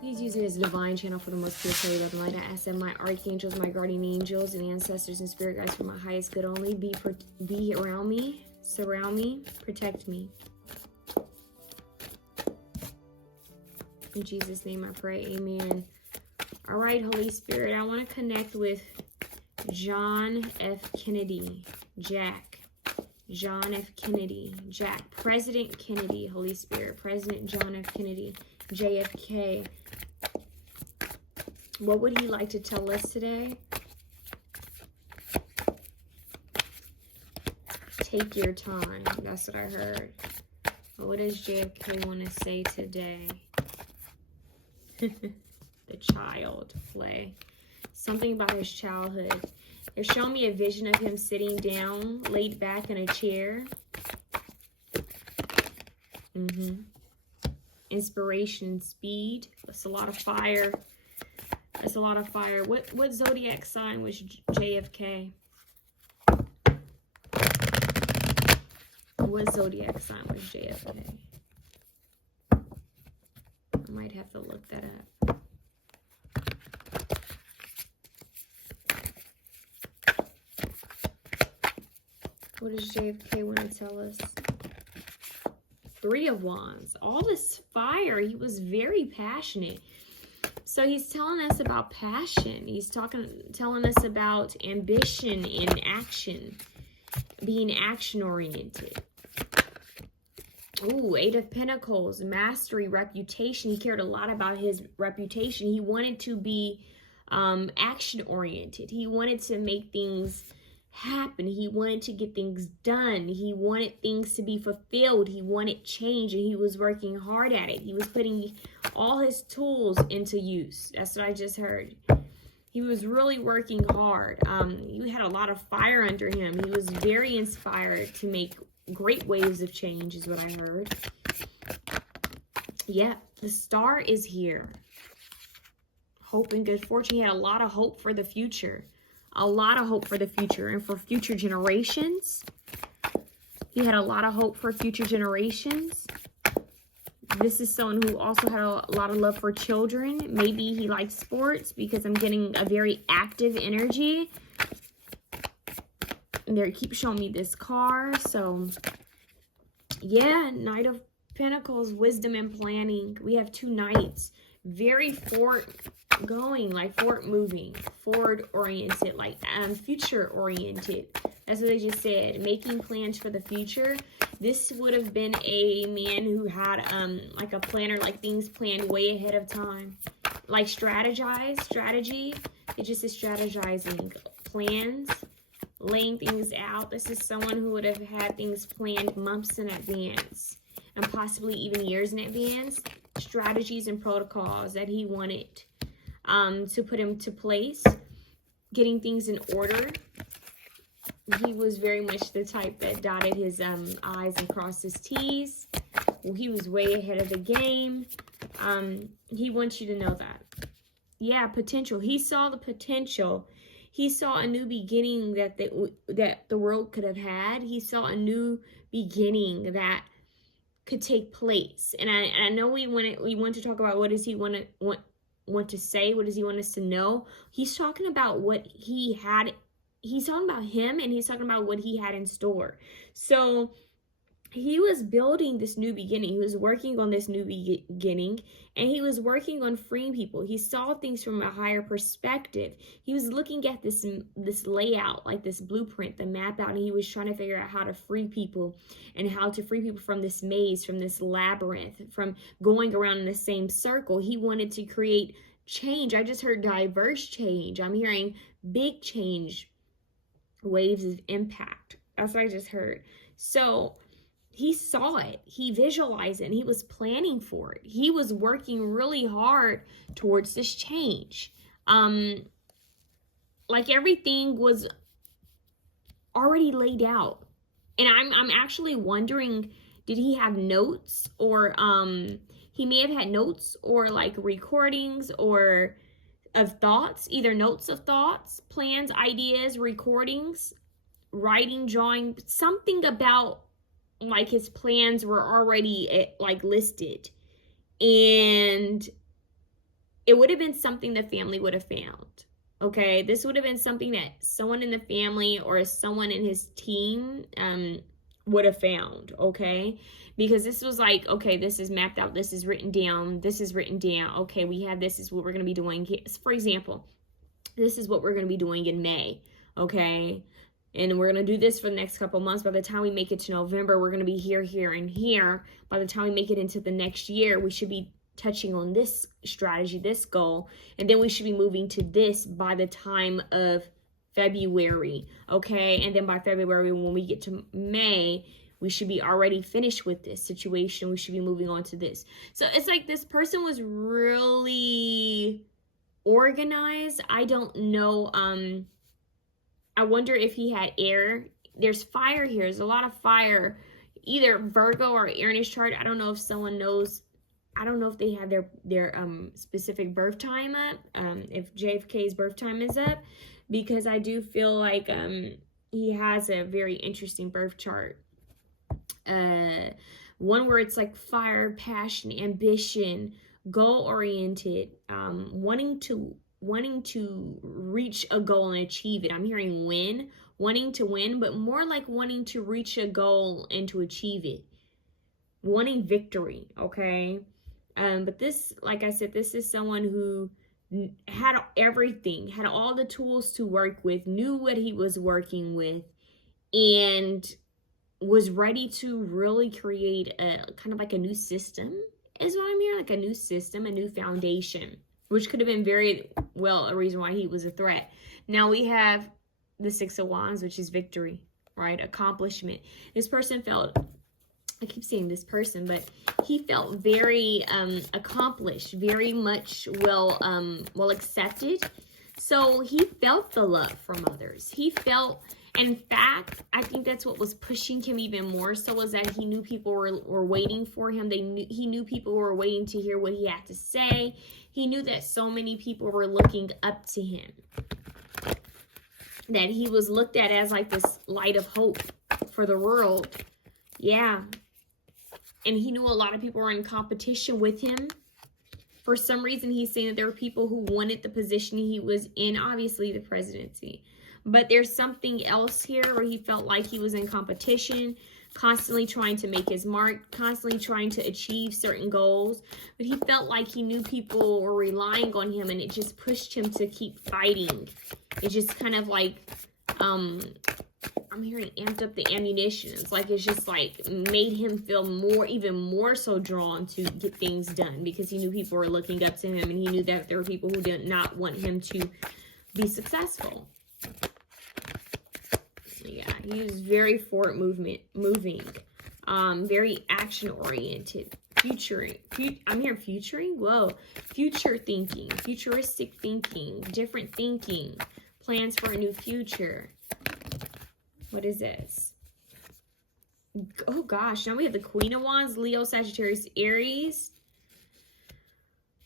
Please use it as a divine channel for the most pure holy love and light. I ask that my archangels, my guardian angels, and ancestors and spirit guides for my highest good only be around me, surround me, protect me. In Jesus' name I pray, amen. All right, Holy Spirit, I want to connect with John F. Kennedy, Jack. John F. Kennedy, Jack. President Kennedy, Holy Spirit. President John F. Kennedy, JFK. What would he like to tell us today? Take your time. That's what I heard. What does JFK want to say today? The child play. Something about his childhood. They're showing me a vision of him sitting down, laid back in a chair. Inspiration, speed. That's a lot of fire. That's a lot of fire. What zodiac sign was JFK? What zodiac sign was JFK? I might have to look that up. What does JFK want to tell us? Three of Wands. All this fire. He was very passionate. So he's telling us about passion. He's telling us about ambition and action. Being action-oriented. Ooh, Eight of Pentacles. Mastery, reputation. He cared a lot about his reputation. He wanted to be action-oriented. He wanted to make things happen. He wanted to get things done. He wanted things to be fulfilled. He wanted change, and he was working hard at it. He was putting all his tools into use. That's what I just heard. He was really working hard. He had a lot of fire under him. He was very inspired to make great waves of change, is what I heard. Yeah, the star is here. Hope and good fortune. He had a lot of hope for the future. A lot of hope for the future and for future generations. He had a lot of hope for future generations. This is someone who also had a lot of love for children. Maybe he likes sports because I'm getting a very active energy. And they keep showing me this car. So, yeah, Knight of Pentacles, wisdom and planning. We have two knights. Very forward going, like forward moving, forward oriented, like future oriented. That's what they just said. Making plans for the future. This would have been a man who had like a planner, like things planned way ahead of time. Like strategy. It just is strategizing. Plans, laying things out. This is someone who would have had things planned months in advance. And possibly even years in advance. Strategies and protocols that he wanted to put into place, getting things in order. He was very much the type that dotted his I's and crossed his T's. Well, he was way ahead of the game. He wants you to know that. Yeah, potential. He saw the potential. He saw a new beginning that the world could have had. He saw a new beginning that could take place. And I know we want to talk about what does he want to say, what does he want us to know. He's talking about what he had. He's talking about him, and he's talking about what he had in store. So he was building this new beginning. He was working on this new beginning, and he was working on freeing people. He saw things from a higher perspective. He was looking at this layout, like this blueprint, the map out, and he was trying to figure out how to free people and how to free people from this maze, from this labyrinth, from going around in the same circle. He wanted to create change. I just heard diverse change. I'm hearing big change, waves of impact. That's what I just heard. So he saw it, he visualized it, and he was planning for it. He was working really hard towards this change. Like everything was already laid out. And I'm actually wondering, did he have notes, or he may have had notes or like recordings or of thoughts, either notes of thoughts, plans, ideas, recordings, writing, drawing, something about like his plans were already like listed. And it would have been something the family would have found. Okay, this would have been something that someone in the family or someone in his team would have found, okay? Because this was like, okay, this is mapped out, this is written down, okay, we have this is what we're going to be doing. For example, this is what we're going to be doing in May, okay? And we're going to do this for the next couple months. By the time we make it to November, we're going to be here, here, and here. By the time we make it into the next year, we should be touching on this strategy, this goal, and then we should be moving to this by the time of February, okay? And then by February, when we get to May, we should be already finished with this situation. We should be moving on to this. So it's like this person was really organized. I don't know. I wonder if he had air. There's fire here. There's a lot of fire. Either Virgo or air in his chart. I don't know if someone knows. I don't know if they have their specific birth time up, if JFK's birth time is up, because I do feel like he has a very interesting birth chart. One where it's like fire, passion, ambition, goal-oriented, wanting to reach a goal and achieve it. I'm hearing win, wanting to win, but more like wanting to reach a goal and to achieve it. Wanting victory, okay? But this, like I said, this is someone who had everything, had all the tools to work with, knew what he was working with, and was ready to really create a kind of like a new system, is what I'm hearing, like a new system, a new foundation, which could have been very well a reason why he was a threat. Now we have the Six of Wands, which is victory, right? Accomplishment. This person felt, I keep saying this person, but he felt very accomplished, very much well accepted. So he felt the love from others. He felt, in fact, I think that's what was pushing him even more so, was that he knew people were waiting for him. He knew people were waiting to hear what he had to say. He knew that so many people were looking up to him, that he was looked at as like this light of hope for the world. Yeah. And he knew a lot of people were in competition with him. For some reason, he's saying that there were people who wanted the position he was in, obviously the presidency. But there's something else here where he felt like he was in competition, constantly trying to make his mark, constantly trying to achieve certain goals. But he felt like he knew people were relying on him, and it just pushed him to keep fighting. It just kind of like, I'm hearing amped up the ammunition. It's like, it's just like made him feel even more so drawn to get things done, because he knew people were looking up to him, and he knew that there were people who did not want him to be successful. Yeah, he was very forward moving, very action oriented, I'm here futuring, whoa, future thinking, futuristic thinking, different thinking, plans for a new future. What is this? Oh gosh, now we have the Queen of Wands, Leo, Sagittarius, Aries.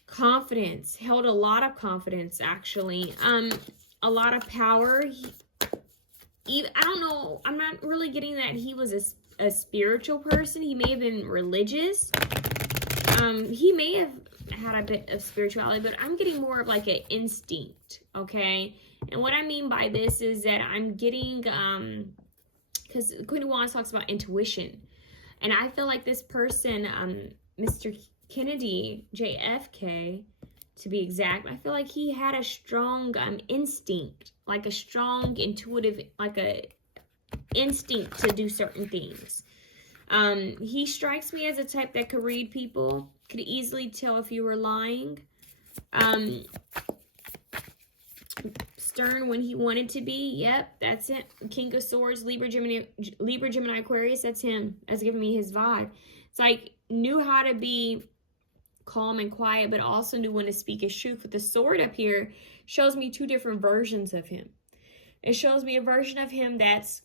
Confidence, held a lot of confidence actually. A lot of power. I don't know, I'm not really getting that he was a spiritual person. He may have been religious. He may have had a bit of spirituality, but I'm getting more of like an instinct, okay? And what I mean by this is that I'm getting, because Queen of Wands talks about intuition. And I feel like this person, Mr. Kennedy, JFK, to be exact, I feel like he had a strong instinct, like a strong intuitive, like a instinct to do certain things. He strikes me as a type that could read people, could easily tell if you were lying. Stern when he wanted to be. Yep, that's it. King of Swords, Libra, Gemini, Aquarius. That's him. That's giving me his vibe. It's like knew how to be calm and quiet, but also knew when to speak his truth. With the sword up here shows me two different versions of him. It shows me a version of him that's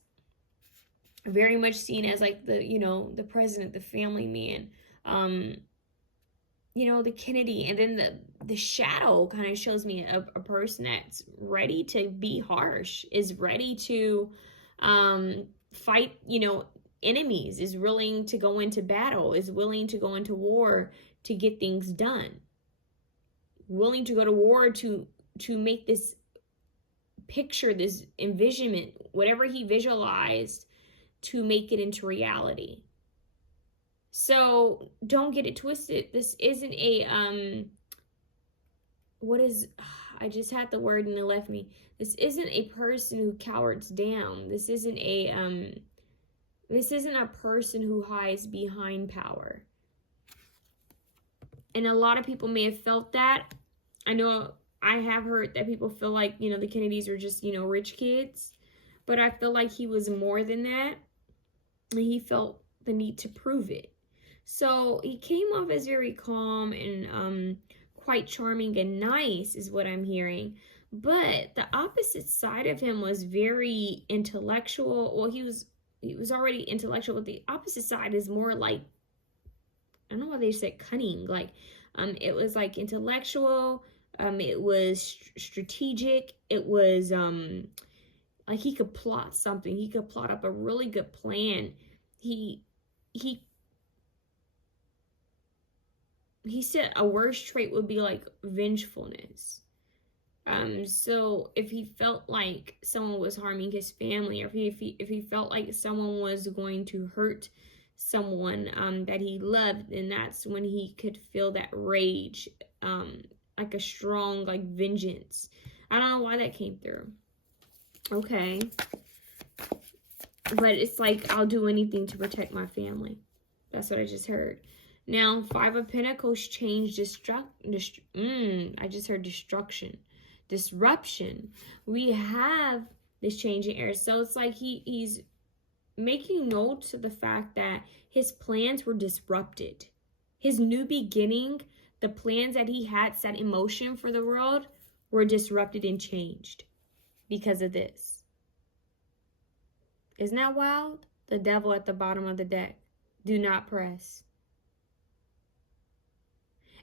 very much seen as like the, you know, the president, the family man, you know, the Kennedy. And then the shadow kind of shows me a person that's ready to be harsh, is ready to fight, you know, enemies, is willing to go into battle, is willing to go into war to get things done. willing to go to war to make this picture, this envisionment, whatever he visualized, to make it into reality. So don't get it twisted. This isn't a I just had the word and it left me. This isn't a person who cowards down. This isn't a person who hides behind power. And a lot of people may have felt that. I know I have heard that people feel like, you know, the Kennedys were just, you know, rich kids. But I feel like he was more than that. And he felt the need to prove it. So he came off as very calm and quite charming and nice is what I'm hearing. But the opposite side of him was very intellectual. Well, he was already intellectual, but the opposite side is more like, I don't know why they said cunning. Like, it was like intellectual. It was strategic. It was like he could plot something. He could plot up a really good plan. He said a worse trait would be like vengefulness. So if he felt like someone was harming his family, or if he felt like someone was going to hurt someone that he loved, then that's when he could feel that rage, like a strong like vengeance. I don't know why that came through. Okay. But it's like, I'll do anything to protect my family. That's what I just heard. Now, 5 of Pentacles change I just heard destruction. Disruption. We have this change in air. So it's like he's making note of the fact that his plans were disrupted. His new beginning, the plans that he had set in motion for the world, were disrupted and changed because of this. Isn't that wild? The devil at the bottom of the deck. Do not press.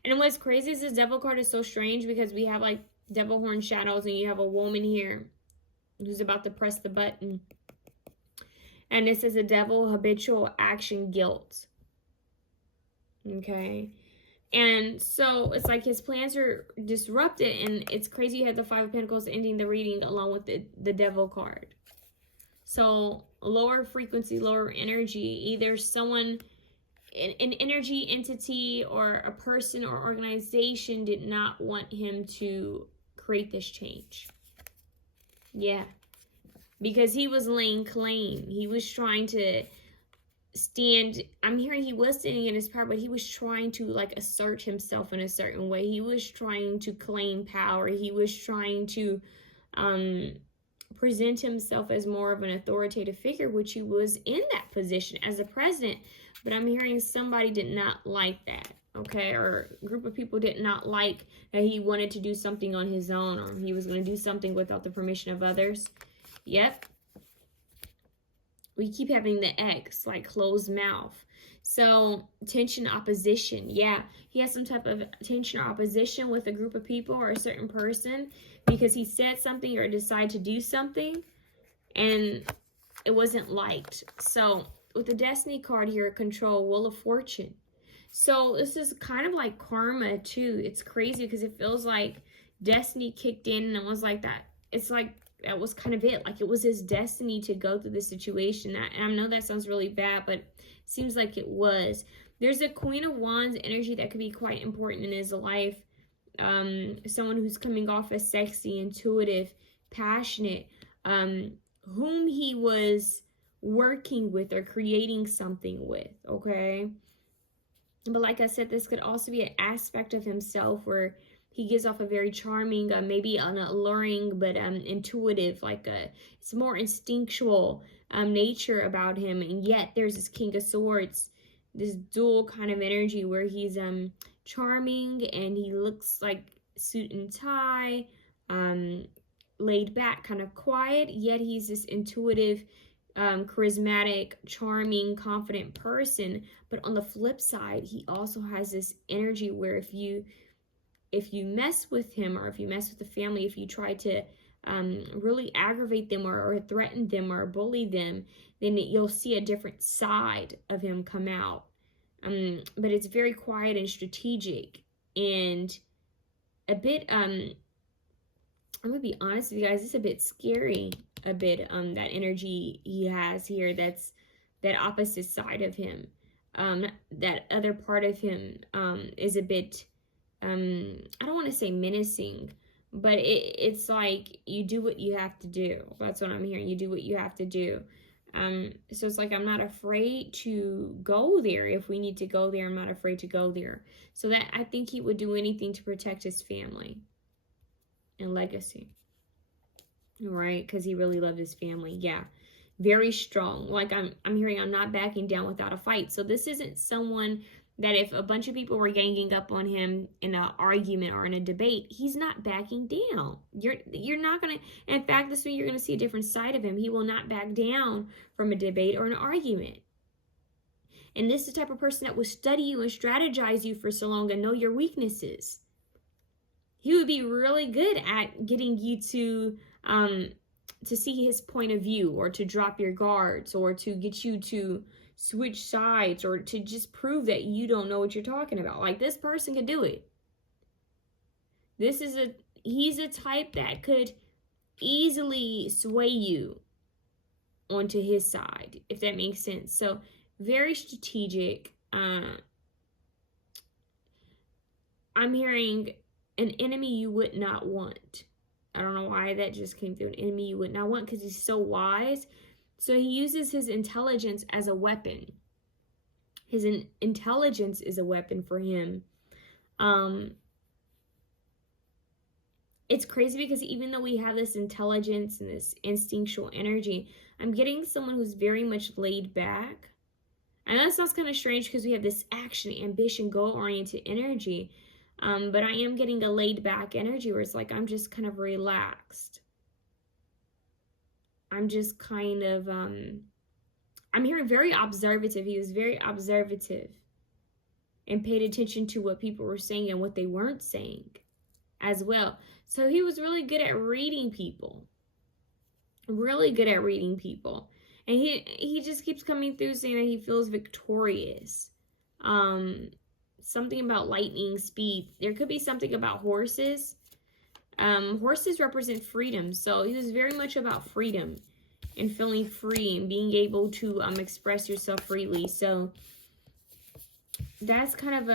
And what's crazy is this devil card is so strange because we have like devil horn shadows and you have a woman here who's about to press the button. And this is a devil, habitual action, guilt. Okay. And so it's like his plans are disrupted, and it's crazy you have the 5 of Pentacles ending the reading along with the devil card. So lower frequency, lower energy, either someone, an energy entity or a person or organization did not want him to create this change. Yeah. Because he was laying claim. He was trying to stand, I'm hearing he was standing in his power, but he was trying to like assert himself in a certain way. He was trying to claim power. He was trying to present himself as more of an authoritative figure, which he was in that position as a president. But I'm hearing somebody did not like that, okay? Or a group of people did not like that he wanted to do something on his own, or he was going to do something without the permission of others. Yep. We keep having the X, like closed mouth. So tension, opposition. Yeah, he has some type of tension or opposition with a group of people or a certain person because he said something or decided to do something and it wasn't liked. So with the Destiny card here, control, Wheel of Fortune. So this is kind of like karma too. It's crazy because it feels like Destiny kicked in and it was like that. It's like that was kind of it. Like it was his destiny to go through this situation. And I know that sounds really bad, but it seems like it was. There's a Queen of Wands energy that could be quite important in his life. Someone who's coming off as sexy, intuitive, passionate, whom he was working with or creating something with, okay? But like I said, this could also be an aspect of himself where he gives off a very charming, maybe an alluring, but intuitive, like it's more instinctual nature about him. And yet there's this King of Swords, this dual kind of energy where he's charming and he looks like suit and tie, laid back, kind of quiet, yet he's this intuitive, charismatic, charming, confident person. But on the flip side, he also has this energy where if you mess with him or if you mess with the family, if you try to really aggravate them or threaten them or bully them, then you'll see a different side of him come out. But it's very quiet and strategic, and bit, I'm gonna be honest with you guys, it's a bit scary, a bit, that energy he has here, that's that opposite side of him. That other part of him, is a bit, I don't want to say menacing, but it's like you do what you have to do. That's what I'm hearing. You do what you have to do. So it's like, I'm not afraid to go there. If we need to go there, I'm not afraid to go there. So that, I think he would do anything to protect his family and legacy. Right? Because he really loved his family. Yeah. Very strong. Like I'm hearing, I'm not backing down without a fight. So this isn't someone that if a bunch of people were ganging up on him in an argument or in a debate, he's not backing down. You're not gonna. In fact, this way you're gonna see a different side of him. He will not back down from a debate or an argument. And this is the type of person that will study you and strategize you for so long and know your weaknesses. He would be really good at getting you to see his point of view, or to drop your guards, or to get you to switch sides, or to just prove that you don't know what you're talking about. Like, this person could do it. He's a type that could easily sway you onto his side, if that makes sense. So very strategic. I'm hearing an enemy you would not want. I don't know why that just came through. An enemy you would not want, because he's so wise. So he uses his intelligence as a weapon. His intelligence is a weapon for him. It's crazy because even though we have this intelligence and this instinctual energy, I'm getting someone who's very much laid back. And that sounds kind of strange because we have this action, ambition, goal-oriented energy. But I am getting a laid back energy where it's like, I'm just kind of relaxed. I'm just kind of, I'm hearing very observative. He was very observative and paid attention to what people were saying and what they weren't saying as well. So he was really good at reading people. Really good at reading people. And he just keeps coming through saying that he feels victorious. Something about lightning speed. There could be something about horses. Horses represent freedom. So he was very much about freedom and feeling free and being able to express yourself freely. So that's kind of,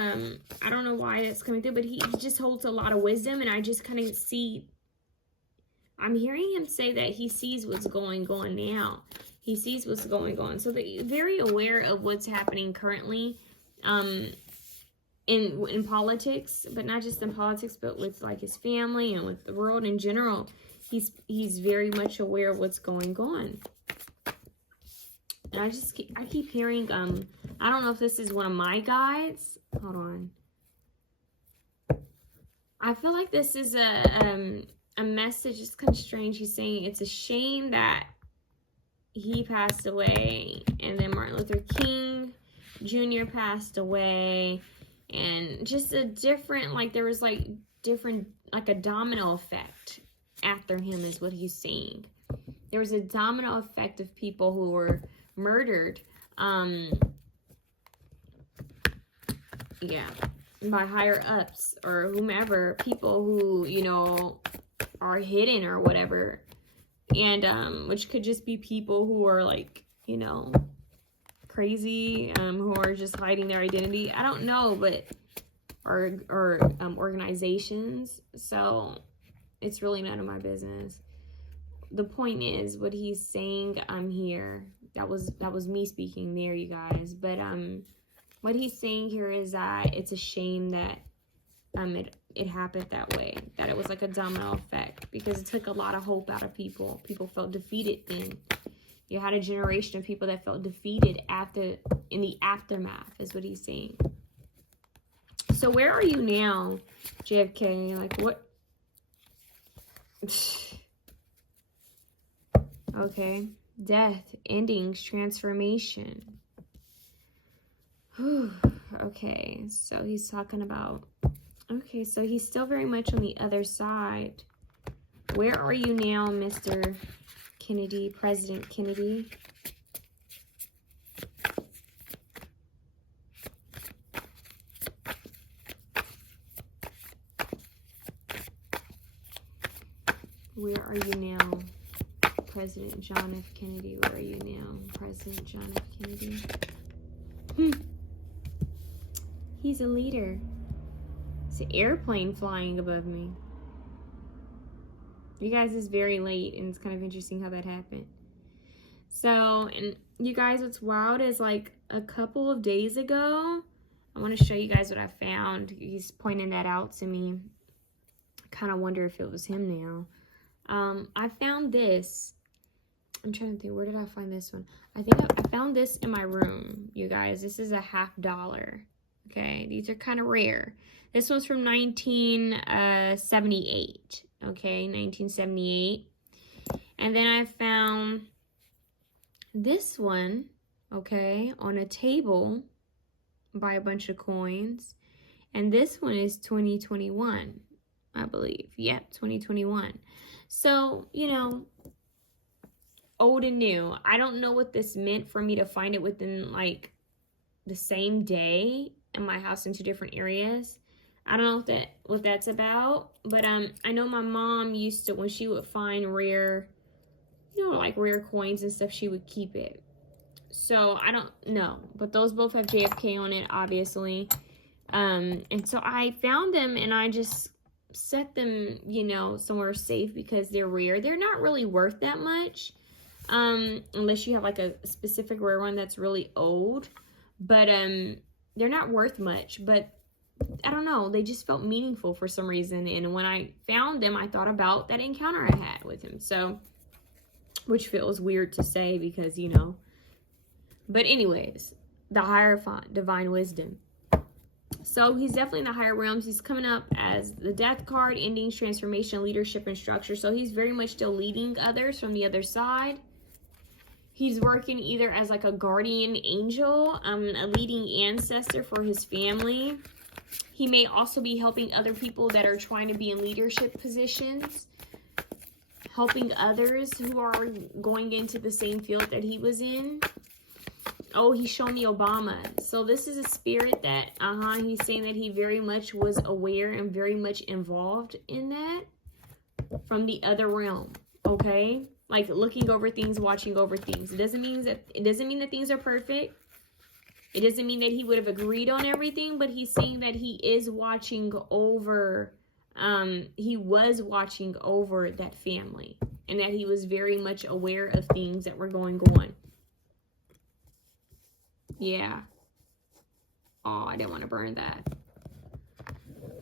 I don't know why that's coming through, but he just holds a lot of wisdom. And I just kind of see, I'm hearing him say that he sees what's going on now. He sees what's going on. So they're very aware of what's happening currently. In politics, but not just in politics, but with like his family and with the world in general. He's very much aware of what's going on. And I keep hearing, I don't know if this is one of my guides. Hold on. I feel like this is a message. It's kind of strange. He's saying it's a shame that he passed away, and then Martin Luther King Jr. passed away. And just a different, like, there was, like, different, like, a domino effect after him is what he's saying. There was a domino effect of people who were murdered, yeah, by higher-ups or whomever, people who, you know, are hidden or whatever. And, which could just be people who are, like, you know, crazy, who are just hiding their identity. I don't know, but or organizations. So it's really none of my business. The point is, what he's saying, here, that was me speaking there, you guys. But what he's saying here is that it's a shame that it happened that way, that it was like a domino effect, because it took a lot of hope out of people. People felt defeated then. You had a generation of people that felt defeated in the aftermath, is what he's saying. So where are you now, JFK? Like, what? Okay. Death, endings, transformation. Whew. Okay, so he's talking about... Okay, so he's still very much on the other side. Where are you now, Mr. Kennedy, President Kennedy? Where are you now? President John F. Kennedy. Where are you now? President John F. Kennedy. He's a leader. It's an airplane flying above me. You guys, it's very late, and it's kind of interesting how that happened. So, and you guys, what's wild is like a couple of days ago, I want to show you guys what I found. He's pointing that out to me. I kind of wonder if it was him now. I found this. I'm trying to think, where did I find this one? I think I found this in my room, you guys. This is a $50. Okay, these are kind of rare. This was from 1978. Okay, 1978. And then I found this one, okay, on a table by a bunch of coins. And this one is 2021, I believe. Yep, 2021. So, you know, old and new. I don't know what this meant for me to find it within like the same day in my house in two different areas. I don't know what that's about, but I know my mom used to, when she would find rare, you know, like rare coins and stuff, she would keep it. So I don't know, but those both have JFK on it, obviously. And so I found them and I just set them, you know, somewhere safe because they're rare. They're not really worth that much, unless you have like a specific rare one that's really old. But they're not worth much. But I don't know, they just felt meaningful for some reason. And when I found them, I thought about that encounter I had with him. So, which feels weird to say because, you know. But anyways, the Hierophant, divine wisdom. So he's definitely in the higher realms. He's coming up as the death card, endings, transformation, leadership, and structure. So he's very much still leading others from the other side. He's working either as like a guardian angel, a leading ancestor for his family. He may also be helping other people that are trying to be in leadership positions, helping others who are going into the same field that he was in. Oh, he's showing me Obama. So this is a spirit that, he's saying that he very much was aware and very much involved in that from the other realm, okay? Like looking over things, watching over things. It doesn't mean that things are perfect. It doesn't mean that he would have agreed on everything, but he's saying that he is watching over, he was watching over that family and that he was very much aware of things that were going on. Yeah. Oh, I didn't want to burn that.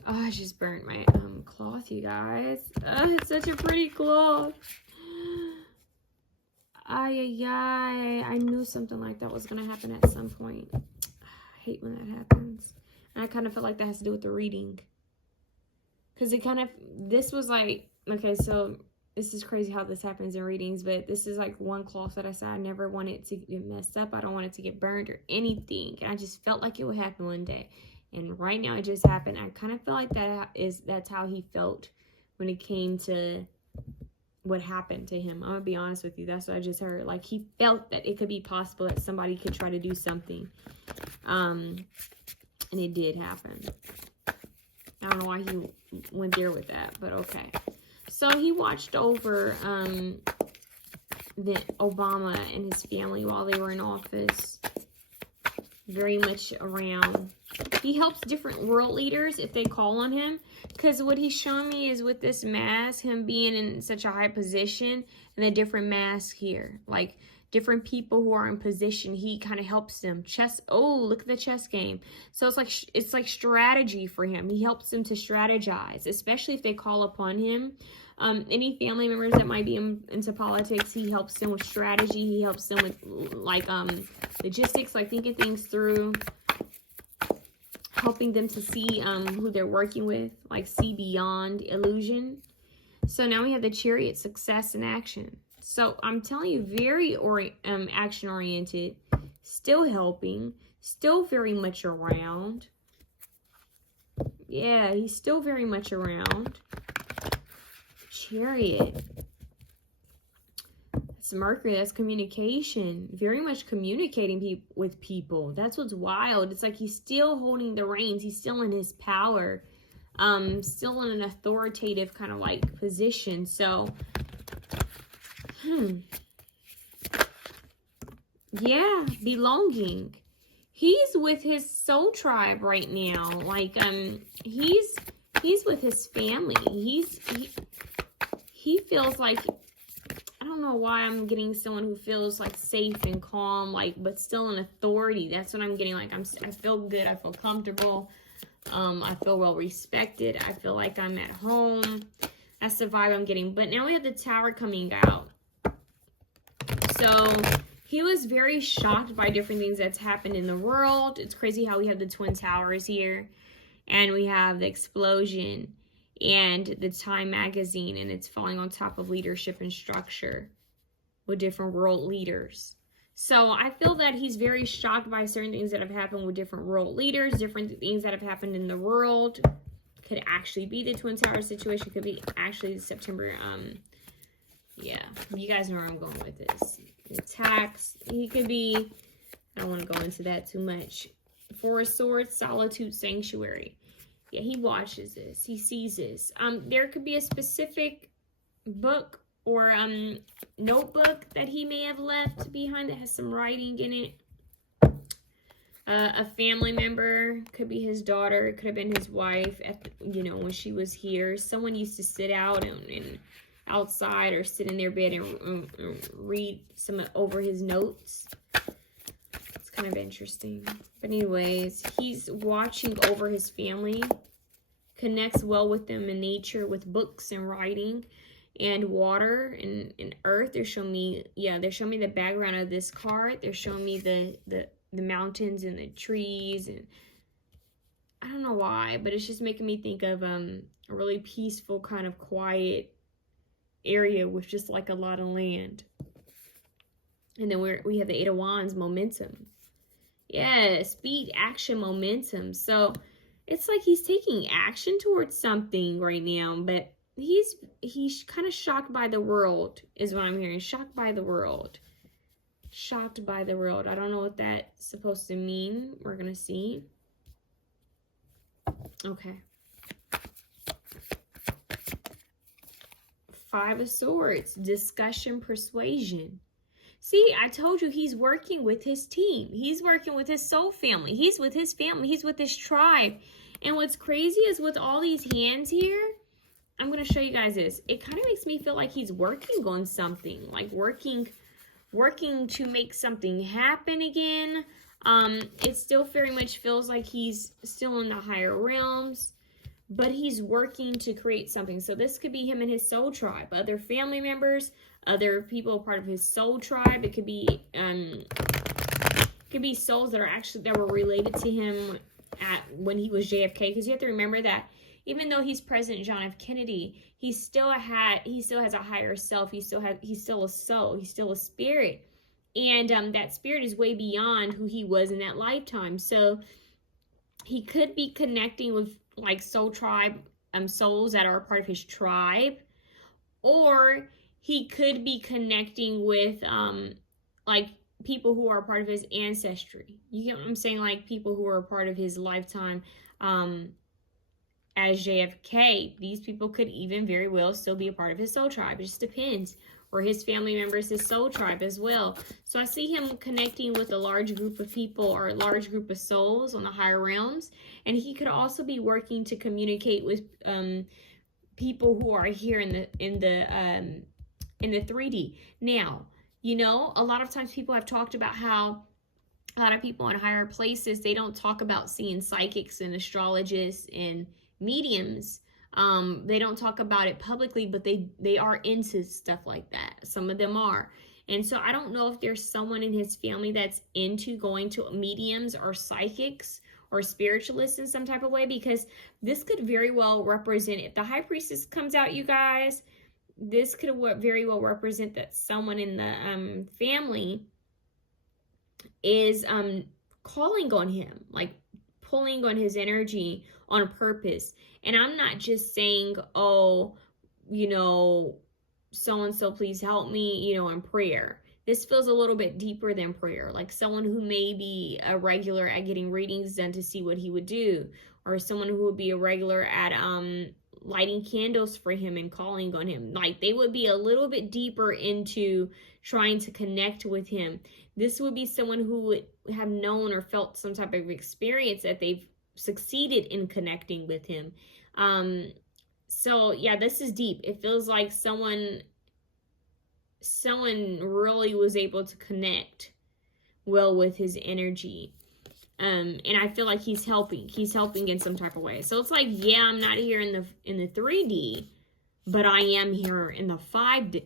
Oh, I just burnt my cloth, you guys. Oh, it's such a pretty cloth. Ay. I knew something like that was going to happen at some point. I hate when that happens. And I kind of feel like that has to do with the reading. Because it kind of, this was like, okay, so this is crazy how this happens in readings, but this is like one cloth that I said I never want it to get messed up. I don't want it to get burned or anything. And I just felt like it would happen one day. And right now it just happened. I kind of feel like that's how he felt when it came to what happened to him. I'm going to be honest with you. That's what I just heard. Like he felt that it could be possible that somebody could try to do something. And it did happen. I don't know why he went there with that, but okay. So he watched over the Obama and his family while they were in office. Very much around. He helps different world leaders if they call on him. Because what he's showing me is with this mask, him being in such a high position, and the different masks here. Like different people who are in position, he kind of helps them. Chess. Oh, look at the chess game. So it's like strategy for him. He helps them to strategize, especially if they call upon him. Any family members that might be into politics, he helps them with strategy. He helps them with like logistics, like thinking things through, helping them to see who they're working with, like see beyond illusion. So now we have the Chariot, success and action. So I'm telling you, very action oriented, still helping, still very much around. Yeah, he's still very much around. Chariot. It's Mercury. That's communication. Very much communicating with people. That's what's wild. It's like he's still holding the reins. He's still in his power. still in an authoritative kind of like position. So, yeah, belonging. He's with his soul tribe right now. Like, he's with his family. He feels like, I don't know why I'm getting someone who feels like safe and calm, like, but still in authority. That's what I'm getting. Like, I feel good. I feel comfortable. I feel well respected. I feel like I'm at home. That's the vibe I'm getting. But now we have the Tower coming out. So he was very shocked by different things that's happened in the world. It's crazy how we have the Twin Towers here, and we have the explosion and the Time magazine, and it's falling on top of leadership and structure with different world leaders. So I feel that he's very shocked by certain things that have happened with different world leaders, different things that have happened in the world. Could actually be the Twin Towers situation. Could be actually September. Yeah, you guys know where I'm going with this. Attacks. He could be, I don't want to go into that too much. Four of Swords, Solitude, Sanctuary. Yeah, he watches this. He sees this. There could be a specific book or notebook that he may have left behind that has some writing in it. A family member, could be his daughter, it could have been his wife, when she was here. Someone used to sit out and outside or sit in their bed and read some over his notes. It's kind of interesting. But anyways, he's watching over his family, connects well with them in nature with books and writing and water and earth. They're showing me, they're showing me the background of this card. They're showing me the mountains and the trees, and I don't know why, but it's just making me think of a really peaceful kind of quiet area with just like a lot of land. And then we have the Eight of Wands, momentum. Yeah, speed, action, momentum. So it's like he's taking action towards something right now, but he's kind of shocked by the world is what I'm hearing. Shocked by the world. Shocked by the world. I don't know what that's supposed to mean. We're gonna see. Okay. Five of Swords, discussion, persuasion. See, I told you he's working with his team. He's working with his soul family. He's with his family. He's with his tribe. And what's crazy is with all these hands here, I'm going to show you guys this. It kind of makes me feel like he's working on something, like working to make something happen again. It still very much feels like he's still in the higher realms, but he's working to create something. So this could be him and his soul tribe, other family members, other people part of his soul tribe. It could be souls that were related to him when he was JFK, because you have to remember that even though he's President John F. Kennedy, he still has a higher self. He's still a soul. He's still a spirit, and that spirit is way beyond who he was in that lifetime. So he could be connecting with like soul tribe souls that are a part of his tribe, or he could be connecting with like people who are part of his ancestry. You get what I'm saying? Like people who are a part of his lifetime as JFK. These people could even very well still be a part of his soul tribe. It just depends. Or his family members, his soul tribe as well. So I see him connecting with a large group of people or a large group of souls on the higher realms. And he could also be working to communicate with people who are here in the 3D. Now, a lot of times people have talked about how a lot of people in higher places, they don't talk about seeing psychics and astrologists and mediums. They don't talk about it publicly, but they are into stuff like that. Some of them are. And so I don't know if there's someone in his family that's into going to mediums or psychics or spiritualists in some type of way, because this could very well represent, if the High Priestess comes out, you guys, this could very well represent that someone in the family is calling on him, like pulling on his energy on purpose. And I'm not just saying, oh, so-and-so, please help me, in prayer. this feels a little bit deeper than prayer, like someone who may be a regular at getting readings done to see what he would do, or someone who would be a regular at lighting candles for him and calling on him. Like they would be a little bit deeper into trying to connect with him. This would be someone who would have known or felt some type of experience that they've succeeded in connecting with him. So yeah, this is deep. It feels like someone really was able to connect well with his energy. And I feel like he's helping in some type of way. So it's like, yeah, I'm not here in the 3D, but I am here in the 5D.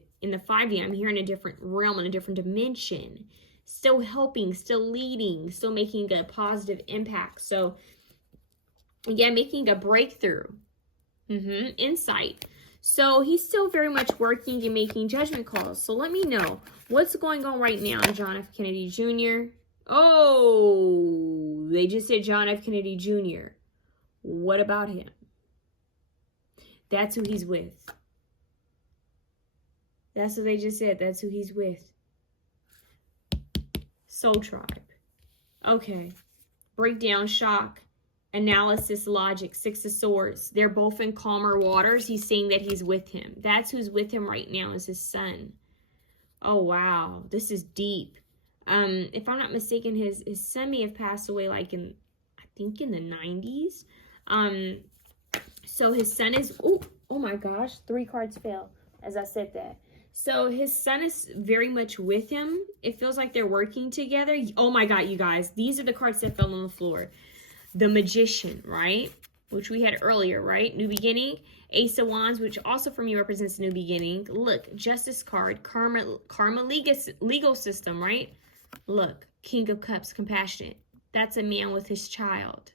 I'm here in a different realm, in a different dimension, still helping, still leading, still making a positive impact. So yeah, making a breakthrough, insight. So he's still very much working and making judgment calls. So let me know what's going on right now, John F. Kennedy Jr. Oh, they just said John F. Kennedy Jr. What about him? That's who he's with. That's what they just said. That's who he's with. Soul Tribe. Okay. Breakdown, shock, analysis, logic, 6 of Swords. They're both in calmer waters. He's saying that he's with him. That's who's with him right now, is his son. Oh, wow. This is deep. If I'm not mistaken, his son may have passed away like I think in the 90s. So his son is, oh my gosh, 3 cards fell as I said that. So his son is very much with him. It feels like they're working together. Oh my God, you guys, these are the cards that fell on the floor. The Magician, right? Which we had earlier, right? New beginning. Ace of Wands, which also for me represents new beginning. Look, Justice card, karma legal system, right? Look, King of Cups, compassionate. That's a man with his child.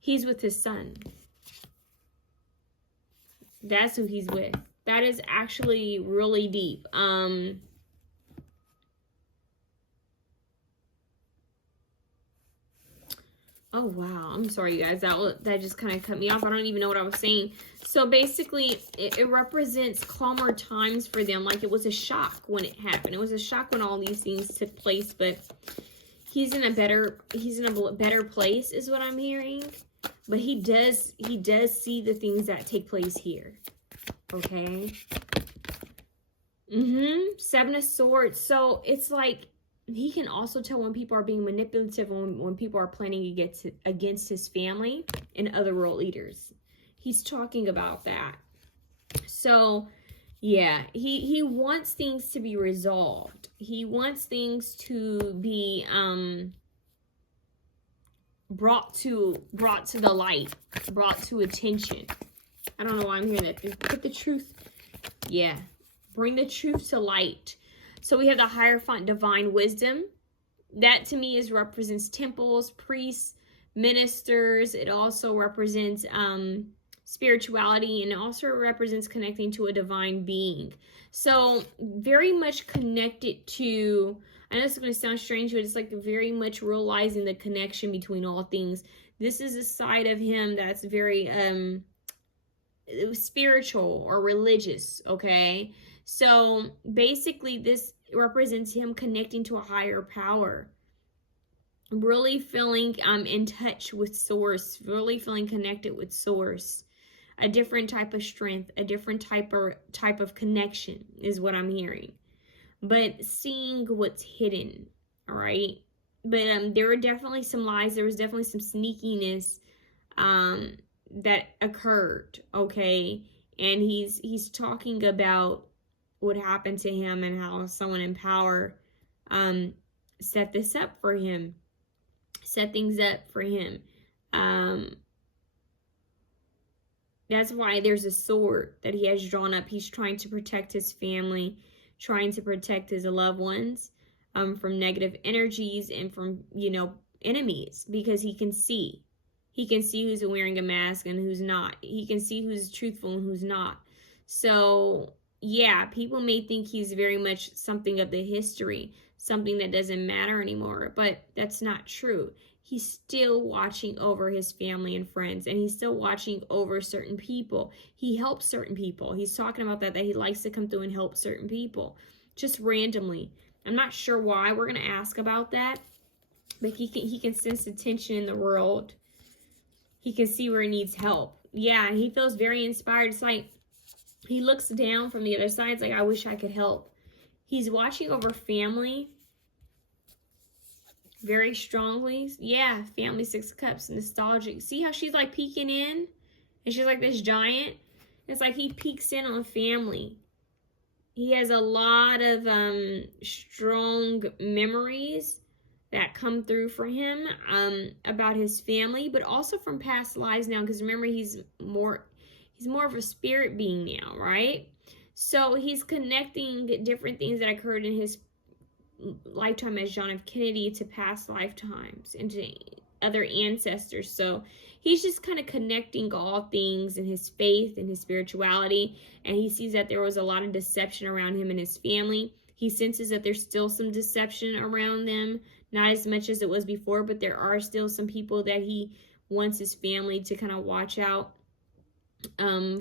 He's with his son. That's who he's with. That is actually really deep. Oh, wow. I'm sorry, you guys. That just kind of cut me off. I don't even know what I was saying. So basically, it represents calmer times for them. Like it was a shock when it happened. It was a shock when all these things took place. But he's in a better place, is what I'm hearing. But he does see the things that take place here. Okay. 7 of Swords. So it's like he can also tell when people are being manipulative and when people are planning against his family and other world leaders. He's talking about that. So yeah, he wants things to be resolved. He wants things to be brought to the light, brought to attention. I don't know why I'm hearing that. Put the truth. Yeah. Bring the truth to light. So we have the Hierophant, divine wisdom. That to me represents temples, priests, ministers. It also represents spirituality, and it also represents connecting to a divine being. So very much connected to, I know it's going to sound strange, but it's like very much realizing the connection between all things. This is a side of him that's very spiritual or religious, okay? So basically this represents him connecting to a higher power, really feeling in touch with source, really feeling connected with source, a different type of strength, a different type of connection is what I'm hearing. But seeing what's hidden, all right? But there were definitely some lies, there was definitely some sneakiness that occurred, okay? And he's talking about what happened to him and how someone in power set this up for him, set things up for him. That's why there's a sword that he has drawn up. He's trying to protect his family, trying to protect his loved ones from negative energies and from, enemies, because he can see. He can see who's wearing a mask and who's not. He can see who's truthful and who's not. So, yeah, people may think he's very much something of the history, something that doesn't matter anymore, but that's not true. He's still watching over his family and friends, and he's still watching over certain people. He helps certain people. He's talking about that he likes to come through and help certain people. just randomly. I'm not sure why. We're going to ask about that. But he can sense the tension in the world. He can see where he needs help. Yeah, he feels very inspired. It's like he looks down from the other side. It's like, I wish I could help. He's watching over family very strongly. Yeah, family, 6 of Cups, nostalgic. See how she's like peeking in? And she's like this giant. It's like he peeks in on family. He has a lot of strong memories that come through for him about his family, but also from past lives now, because remember, he's more of a spirit being now, right? So he's connecting different things that occurred in his lifetime as John F. Kennedy to past lifetimes and to other ancestors. So he's just kind of connecting all things in his faith and his spirituality, and he sees that there was a lot of deception around him and his family. He senses that there's still some deception around them, not as much as it was before, but there are still some people that he wants his family to kind of watch out